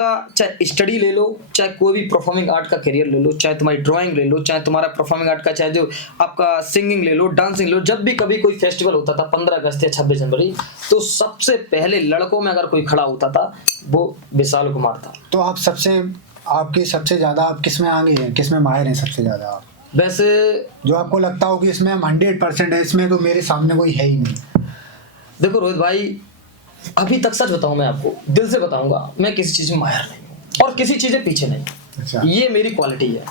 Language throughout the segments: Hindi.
चाहे स्टडी ले लो, चाहे कोई भी परफॉर्मिंग आर्ट का करियर ले लो, चाहे तुम्हारी ड्राइंग ले लो, चाहे तुम्हारा परफॉर्मिंग आर्ट का, चाहे जो आपका सिंगिंग ले लो, डांसिंग ले लो। जब भी कभी कोई फेस्टिवल होता था 15 अगस्त या 26 जनवरी, तो सबसे पहले लड़कों में अगर कोई खड़ा होता था वो विशाल कुमार था। तो आपकी सबसे ज्यादा आप किस में आगे हैं, किस में माहिर हैं सबसे ज्यादा आप? वैसे जो आपको लगता हो कि इसमें हम 100% है, इसमें तो मेरे सामने कोई है ही नहीं। देखो रोहित भाई, अभी तक सच बताऊं, मैं आपको दिल से बताऊंगा, मैं किसी चीज में माहिर नहीं हूं और किसी चीज में पीछे नहीं। अच्छा। ये मेरी क्वालिटी है।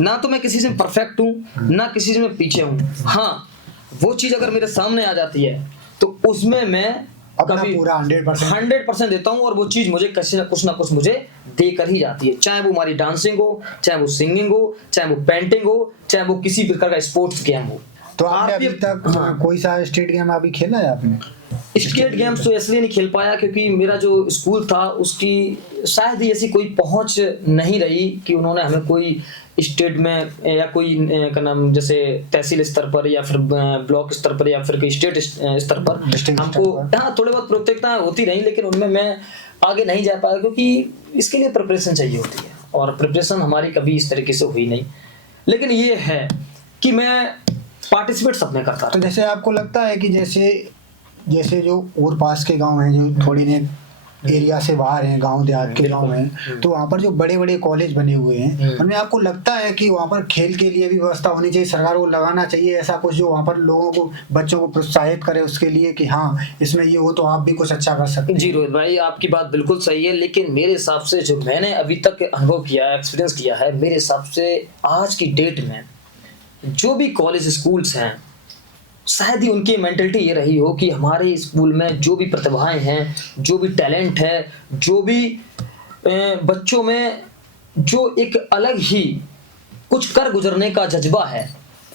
ना तो मैं किसी से परफेक्ट हूं, ना किसी से मैं पीछे हूं। हाँ, वो चीज अगर मेरे सामने आ जाती है तो उसमें मैं अपना कभी पूरा 100% देता हूँ और वो चीज मुझे कुछ ना कुछ मुझे देकर ही जाती है। चाहे वो हमारी डांसिंग हो, चाहे वो सिंगिंग हो, चाहे वो पेंटिंग हो, चाहे वो किसी प्रकार का स्पोर्ट्स गेम हो। तो आपने अभी तक कोई सा स्टेट गेम अभी खेला है आपने? स्टेट गेम्स तो इसलिए नहीं खेल पाया क्योंकि मेरा जो स्कूल था उसकी शायद ही ऐसी कोई पहुंच नहीं रही कि उन्होंने हमें कोई स्टेट में या कोई का नाम जैसे तहसील स्तर पर या फिर ब्लॉक स्तर पर या फिर कोई स्टेट स्तर पर हमको, हाँ थोड़े बहुत प्रतियोगिताएं होती रही, लेकिन उनमें मैं आगे नहीं जा पाया क्योंकि इसके लिए प्रिपरेशन चाहिए होती है और प्रिपरेशन हमारी कभी इस तरीके से हुई नहीं। लेकिन ये है कि मैं पार्टिसिपेट सब में करता। तो जैसे आपको लगता है कि जैसे जो और पास के गांव हैं, जो थोड़ी ने एरिया से बाहर हैं, गांव देहात के गांव हैं, तो वहाँ पर जो बड़े बड़े कॉलेज बने हुए हैं, उनमें आपको लगता है कि वहाँ पर खेल के लिए भी व्यवस्था होनी चाहिए, सरकार को लगाना चाहिए ऐसा कुछ जो वहाँ पर लोगों को, बच्चों को प्रोत्साहित करे उसके लिए कि हाँ इसमें ये हो तो आप भी कुछ अच्छा कर सकते हैं? जी रोहित भाई, आपकी बात बिल्कुल सही है, लेकिन मेरे हिसाब से जो मैंने अभी तक अनुभव किया, एक्सपीरियंस किया है, मेरे हिसाब से आज की डेट में जो भी कॉलेज स्कूल्स हैं, शायद ही उनकी मेंटलिटी ये रही हो कि हमारे स्कूल में जो भी प्रतिभाएं हैं, जो भी टैलेंट है, जो भी बच्चों में जो एक अलग ही कुछ कर गुजरने का जज्बा है,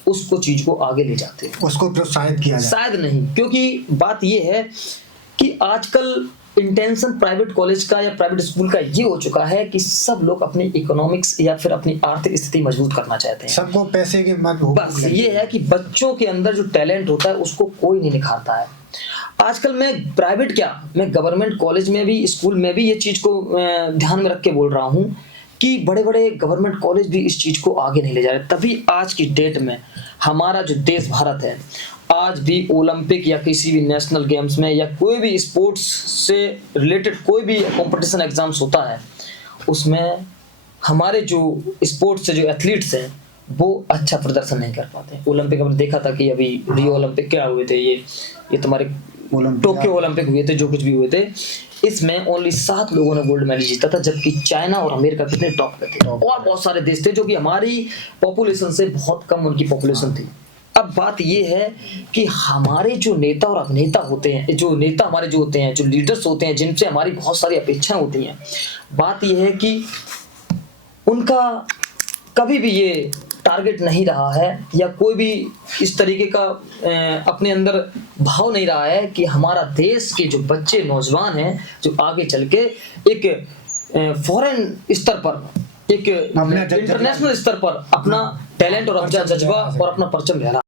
उसको चीज को आगे ले जाते हैं, उसको प्रोत्साहित किया जाए। शायद नहीं, क्योंकि बात ये है कि आजकल इंटेंशन प्राइवेट कॉलेज का या प्राइवेट स्कूल का ये हो चुका है कि सब लोग अपनी इकोनॉमिक्स या फिर अपनी आर्थिक स्थिति मजबूत करना चाहते हैं। सबको पैसे के मत हो, बस ये है कि बच्चों के अंदर जो टैलेंट होता है उसको कोई नहीं निखारता है। आजकल मैं प्राइवेट क्या, मैं गवर्नमेंट कॉलेज में भी, स्कूल में भी ये चीज को ध्यान में रख के बोल रहा हूँ कि बड़े बड़े गवर्नमेंट कॉलेज भी इस चीज को आगे नहीं ले जा रहे। तभी आज की डेट में हमारा जो देश भारत है, आज भी ओलंपिक या किसी भी नेशनल गेम्स में या कोई भी स्पोर्ट्स से रिलेटेड कोई भी कंपटीशन एग्जाम्स होता है, उसमें हमारे जो स्पोर्ट्स से जो एथलीट्स हैं वो अच्छा प्रदर्शन नहीं कर पाते। ओलंपिक हमने देखा था कि अभी रियो ओलंपिक क्या हुए थे, ये तुम्हारे टोक्यो ओलंपिक हुए थे, जो कुछ भी हुए थे, इसमें ओनली 7 लोगों ने गोल्ड मेडल जीता था, जबकि चाइना और अमेरिका कितने टॉप पे थे और बहुत सारे देश थे जो कि हमारी पॉपुलेशन से बहुत कम उनकी पॉपुलेशन थी। अब बात ये है कि हमारे जो नेता और अभिनेता होते हैं, जो नेता हमारे जो होते हैं, जो लीडर्स होते हैं, जिनसे हमारी बहुत सारी अपेक्षाएं होती हैं, बात ये है कि उनका कभी भी ये टारगेट नहीं रहा है या कोई भी इस तरीके का अपने अंदर भाव नहीं रहा है कि हमारा देश के जो बच्चे नौजवान हैं जो आगे चल के एक फॉरेन स्तर पर, एक इंटरनेशनल स्तर पर अपना टैलेंट और अपना जज्बा और अपना परचम लहरा